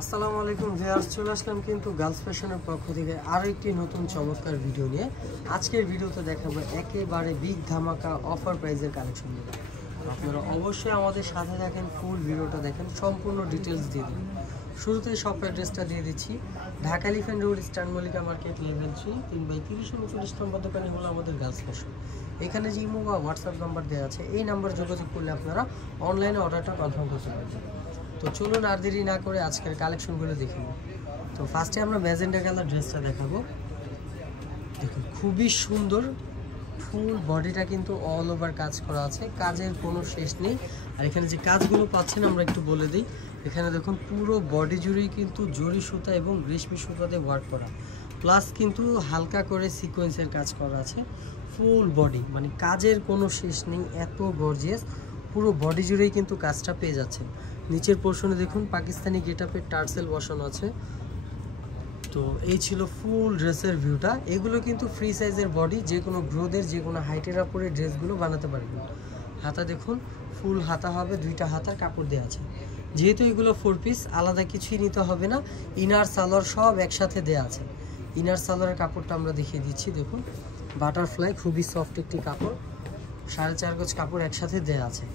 আসসালামু আলাইকুম ভিউয়ার্স, চলে আসলাম কিন্তু গার্লস ফ্যাশনের পক্ষ থেকে আরও একটি নতুন চমৎকার ভিডিও নিয়ে। আজকের ভিডিওতে দেখাবো একেবারে বিগ ধামাকা অফার প্রাইজের কালেকশনগুলো। আপনারা অবশ্যই আমাদের সাথে থাকেন, ফুল ভিডিওটা দেখেন, সম্পূর্ণ ডিটেলস দিয়ে দেবেন। শুরুতেই শপ অ্যাড্রেসটা দিয়ে দিচ্ছি, Dhaka elephant road, eastern Mallika market, level 3, 3/30 39 নম্বর দোকানে হলো আমাদের গার্লস ফ্যাশন। এখানে যে ইমো বা হোয়াটসঅ্যাপ নাম্বার দেওয়া আছে, এই নাম্বার যোগাযোগ করলে আপনারা অনলাইনে অর্ডারটা কনফার্ম করতে পারবেন। তো চলুন আর দেরি না করে আজকের কালেকশনগুলো দেখে নিই। তো ফার্স্টে আমরা ম্যাজেন্টা কালার ড্রেসটা দেখাবো। দেখুন খুবই সুন্দর, ফুল বডিটা কিন্তু অল ওভার কাজ করা আছে, কাজের কোনো শেষ নেই। আর এখানে যে কাজগুলো পাচ্ছেন আমরা একটু বলে দিই। এখানে দেখুন পুরো বডি জুড়েই কিন্তু জরি সুতা এবং রেশমি সুতা দিয়ে ওয়ার্ক করা, প্লাস কিন্তু হালকা করে সিকোয়েন্সের কাজ করা আছে। ফুল বডি মানে কাজের কোনো শেষ নেই, এত গর্জিয়াস। পুরো বডি জুড়েই কিন্তু কাজটা পেয়ে যাচ্ছেন। নিচের পোর্শনে দেখুন পাকিস্তানি গেটআপের টার্সেল বসানো আছে। তো এই ছিল ফুল ড্রেসের ভিউটা। এগুলো কিন্তু ফ্রি সাইজের বডি, যে কোনো গ্রোদের যে কোনো হাইটের উপরে ড্রেসগুলো বানাতে পারবেন। হাতা দেখুন ফুল হাতা হবে, দুইটা হাতার কাপড় দেওয়া আছে। যেহেতু এগুলো 4 পিস, আলাদা কিছুই নিতে হবে না, ইনার সালোয়ার সব একসাথে দেওয়া আছে। ইনার সালোয়ারের কাপড়টা আমরা দেখিয়ে দিচ্ছি। দেখুন বাটারফ্লাই, খুবই সফট একটি কাপড়, 4.5 গজ কাপড় একসাথে দেওয়া আছে।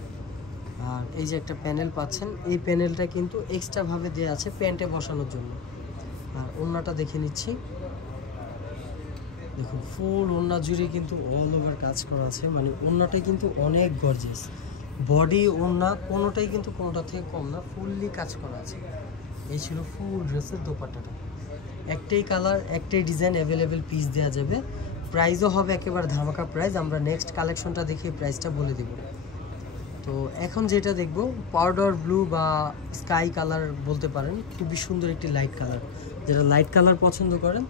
আর এই যে একটা প্যানেল পাচ্ছেন, এই প্যানেলটা কিন্তু এক্সট্রাভাবে দেওয়া আছে প্যান্টে বসানোর জন্য। আর ওড়নাটা দেখে নিচ্ছি, দেখুন ফুল ওড়না জুড়ে কিন্তু অল ওভার কাজ করা আছে, মানে ওড়নাটাই কিন্তু অনেক গর্জিয়াস। বডি ওড়না কোনোটাই কিন্তু কোনোটা থেকে কম না, ফুললি কাজ করা আছে। এই ছিল ফুল ড্রেসের দোপাট্টাটা। একটাই কালার, একটাই ডিজাইন, অ্যাভেলেবেল পিস দেওয়া যাবে। প্রাইসও হবে একেবারে ধামাকা প্রাইস। আমরা নেক্সট কালেকশনটা দেখে প্রাইসটা বলে দেব। তো এখন যেটা দেখব পাউডার ব্লু বা স্কাই কালার বলতে পারেন, খুবই সুন্দর একটি লাইট কালার। যারা লাইট কালার পছন্দ করেন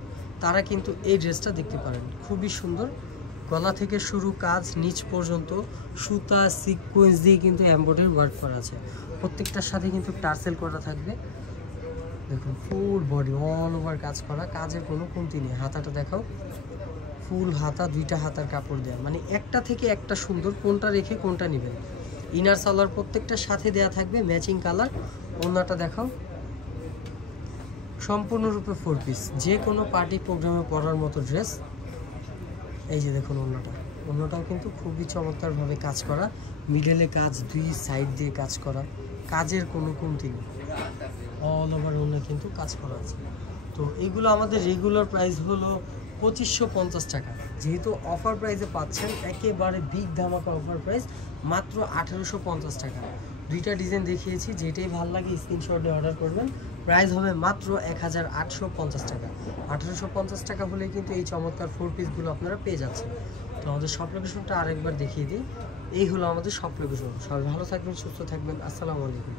তারা কিন্তু এই ড্রেসটা দেখতে পারেন। খুবই সুন্দর, গলা থেকে শুরু কাজ নিচ পর্যন্ত সুতা সিকোয়েন্স দিয়ে কিন্তু এমব্রয়ডারি ওয়ার্ক করা আছে। প্রত্যেকটার সাথে কিন্তু টার্সেল করা থাকবে। দেখুন ফুল বডি অল ওভার কাজ করা, কাজের কোনো কমতি নেই। হাতাটা দেখাও, ফুল হাতা, দুইটা হাতার কাপড় দেওয়া, মানে একটা থেকে একটা সুন্দর, কোনটা রেখে কোনটা নেবেন। ইনার সালোয়ার প্রত্যেকটার সাথে দেয়া থাকবে ম্যাচিং কালার। ওড়নাটা দেখাও, সম্পূর্ণরূপে 4 পিস, যে কোনো পার্টি প্রোগ্রামে পরার মতো ড্রেস। এই যে দেখুন ওড়নাটাও কিন্তু খুবই চমৎকারভাবে কাজ করা, মিডলে কাজ, দুই সাইড দিয়ে কাজ করা, কাজের কোনো কমতি নেই। অল ওভার ওড়না কিন্তু কাজ করা আছে। তো এগুলো আমাদের রেগুলার প্রাইস হলো 2550 টাকা। যেহেতু অফার প্রাইসে পাচ্ছেন, একেবারে বিগ ধামাকা অফার প্রাইস, মাত্র 1850 টাকা। দুইটা ডিজাইন দেখিয়েছি, যেটাই ভালো লাগে স্ক্রিনশট দিয়ে অর্ডার করবেন। প্রাইস হবে মাত্র 1850 টাকা। 1850 টাকা হলে কিন্তু এই চমৎকার 4 পিসগুলো আপনারা পেয়ে যাচ্ছেন। তো আমাদের শপ লোকেশনটা আরেকবার দেখিয়ে দিই। এই হলো আমাদের শপ লোকেশন। সবাই ভালো থাকবেন, সুস্থ থাকবেন। আসসালামু আলাইকুম।